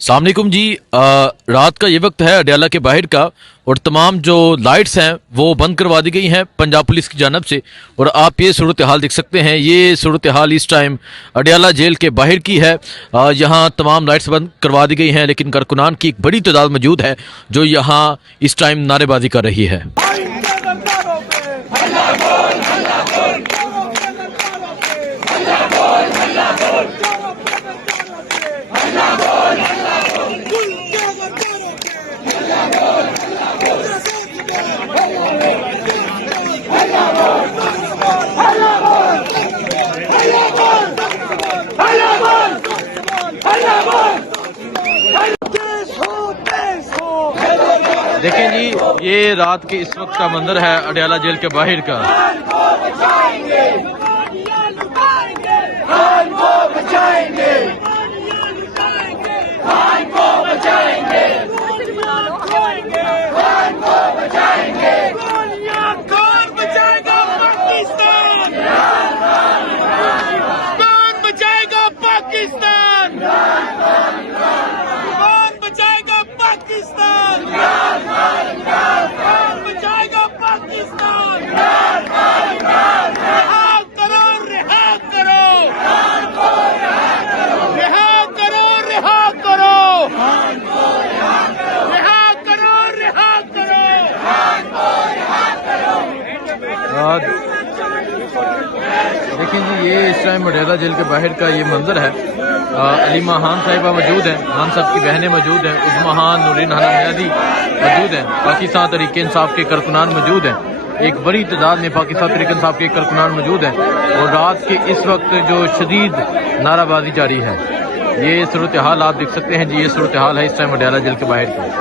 सामकुम जी। रात का ये वक्त है अडयाला के बाहर का और तमाम जो लाइट्स हैं वो बंद करवा दी गई हैं पंजाब पुलिस की जानब से। और आप ये सूरत हाल देख सकते हैं, ये सूरत हाल इस टाइम अडयाला जेल के बाहर की है। यहाँ तमाम लाइट्स बंद करवा दी गई हैं, लेकिन कारकुनान की एक बड़ी तादाद मौजूद है जो यहाँ इस टाइम नारेबाजी कर रही है। देखें जी, ये रात के इस वक्त का मंजर है अडयाला जेल के बाहर का। देखें जी, ये इस टाइम अडयाला जेल के बाहर का ये मंजर है। अलीमा खान साहिबा मौजूद हैं, खान साहब की बहनें मौजूद हैं, उस्मा खान, नूरीन हाना मियादी मौजूद हैं, पाकिस्तान तहरीक इंसाफ के कारकुनान मौजूद हैं। एक बड़ी तादाद में पाकिस्तान तहरीक इंसाफ के कारकुनान मौजूद हैं और रात के इस वक्त जो शदीद नाराबाजी जारी है, ये सूरत हाल आप देख सकते हैं जी। ये सूरत हाल है इस टाइम अडयाला जेल के बाहर की।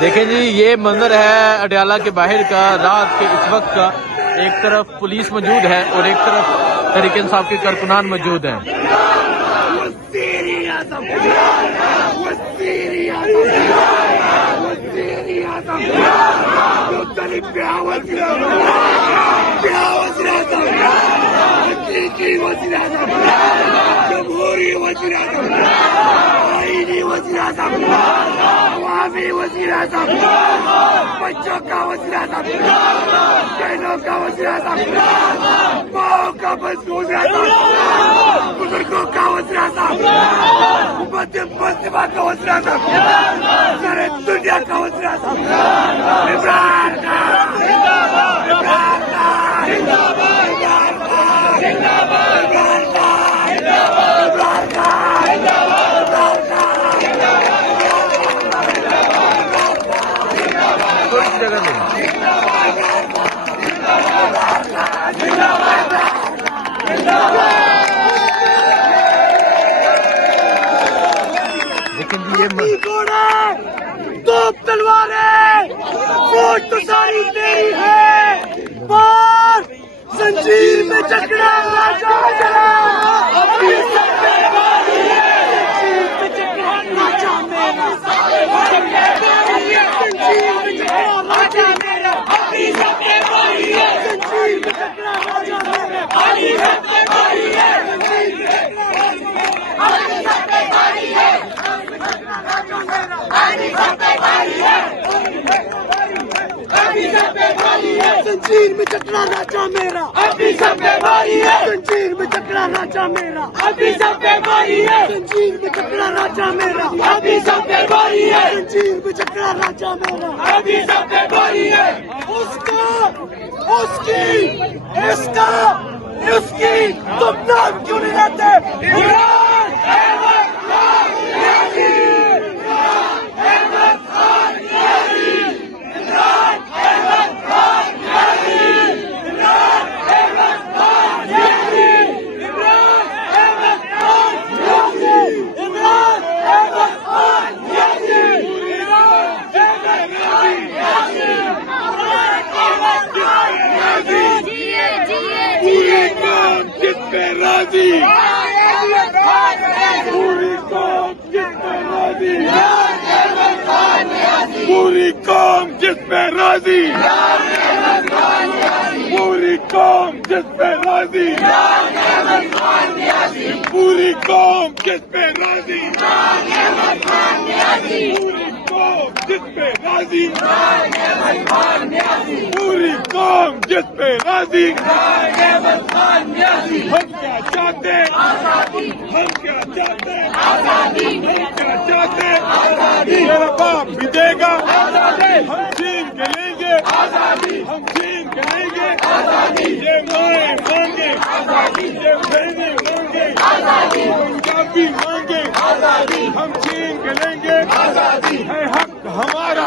देखें जी, ये मंजर है अडयाला के बाहर का रात के इस वक्त का। एक तरफ पुलिस मौजूद है और एक तरफ तहरीक इंसाफ के कारकुनान मौजूद हैं। बच्चों का वज़ीर-ए-आज़म, बहनों का वज़ीर-ए-आज़म, माओ का वज़ीर-ए-आज़म, बुजुर्गों का वज़ीर-ए-आज़म, मुस्लिमा का वज़ीर-ए-आज़म, सारे दुनिया का वज़ीर-ए-आज़म, इमरान खान जिंदाबाद, इमरान खान जिंदाबाद, इमरान खान जिंदाबाद, इमरान खान जिंदाबाद, इमरान खान जिंदाबाद, जगह में लेकिन ये दो तलवारें, फौज तो सारी तेरी है, पर जंजीर में जकड़ा राजा चला, अभी सब पे बारी है, जंजीर में जकड़ा राजा मेरा, जंजीर में जकड़ा राजा मेरा, अभी सब पे बारी है, जंजीर में जकड़ा राजा मेरा, अभी सब पे बारी है, जंजीर में जकड़ा राजा मेरा, अभी सब पे बारी है, अभी सब पे बारी है, अभी सब पे बारी है, जंजीर में जकड़ा राजा मेरा, अभी सब पे बारी है, जंजीर में जकड़ा राजा मेरा, अभी सब पे बारी है, जंजीर में जकड़ा राजा मेरा, अभी सब पे बारी है, जंजीर में जकड़ा राजा मेरा, अभी सब पे बारी है, उसका, उसकी, इसका, उसकी, तुम नाम क्यों नहीं लेते? इमरान अहमद खान यादी, इमरान अहमद खान यादी, इमरान अहमद खान यादी। पे राजी, पूरी कौम जिस पे राजी, पूरी कौम जिस पे राजी, पूरी कौम जिस पे राजी, पूरी कौम जिस पे राजी, पूरी कौम जिस पे राजी, पूरी कौम जिस पे राजी। हम क्या चाहते, हम क्या चाहते, हम क्या चाहते, मेरा बाप भी देगा, हम छीन के लेंगे, हम छीन के लेंगे, ये माएं मांगे, ये बहनें मांगे, पंजाबी मांगे, हम छीन के लेंगे, है हक हमारा,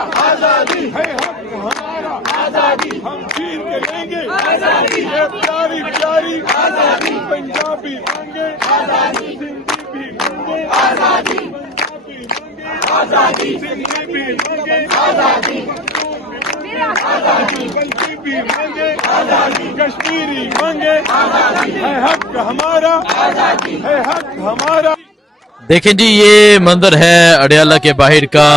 है हक हमारा, हम छीन के लेंगे, ये प्यारी प्यारी पंजाबी मांगे, सिंधी भी मांगे, पंजाबी मांगे, सिंधी भी मांगे, बल्कि भी मांगे, कश्मीरी मांगे, है हक हमारा, है हक हमारा। देखें जी, ये मंजर है अडियाला के बाहर का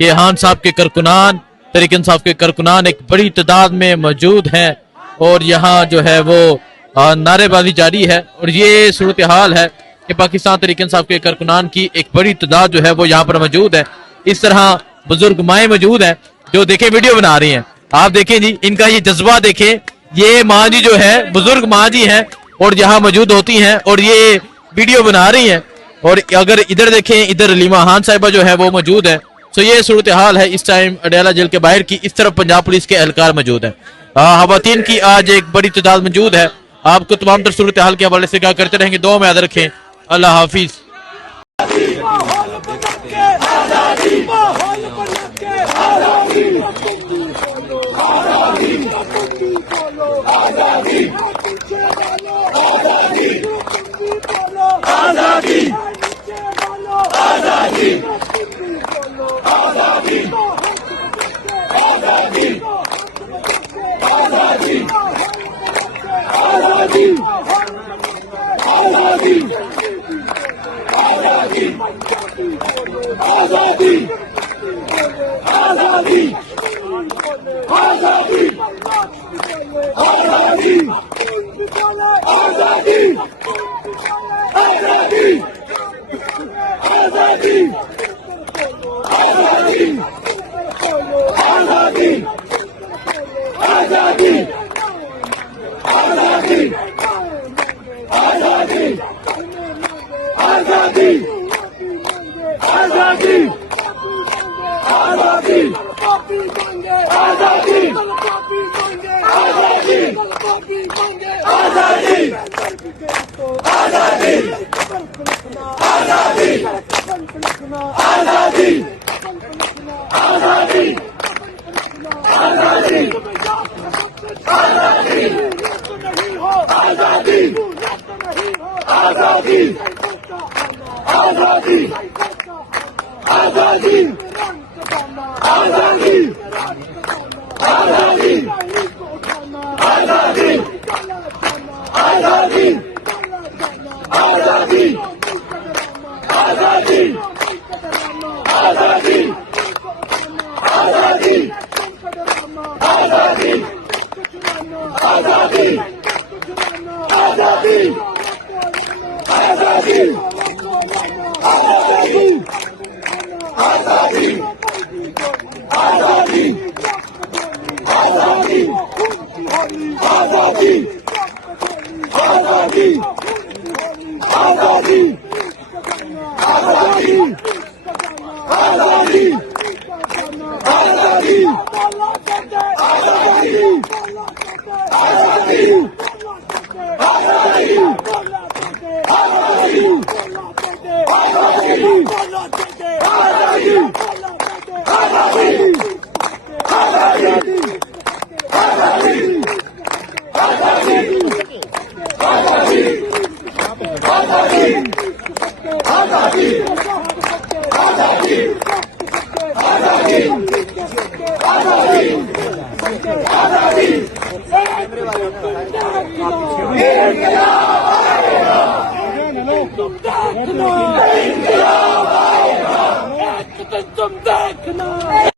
कि खान साहब के कारकुनान, तहरीक इंसाफ के कारकुनान एक बड़ी तादाद में मौजूद हैं और यहाँ जो है वो नारेबाजी जारी है। और ये सूरत हाल है कि पाकिस्तान तहरीक इंसाफ के कारकुनान की एक बड़ी तादाद जो है वो यहाँ पर मौजूद है। इस तरह बुजुर्ग माएँ मौजूद हैं जो देखें वीडियो बना रही हैं। आप देखें जी, इनका ये जज्बा देखें। ये माँ जी जो है बुजुर्ग माँ जी हैं और यहाँ मौजूद होती हैं और ये वीडियो बना रही हैं। और अगर इधर देखें, इधर अलीमा खान साहिबा जो है वो मौजूद है। तो ये सूरत हाल है इस टाइम अडियाला जेल के बाहर की। इस तरफ पंजाब पुलिस के एहलकार मौजूद है, खवातीन की आज एक बड़ी तादाद मौजूद है। आपको तमाम तर सूरत हाल के हवाले से क्या करते रहेंगे। दुआ में याद रखें। अल्लाह हाफिज। आजादी देखना, एक दिन तुम देखना।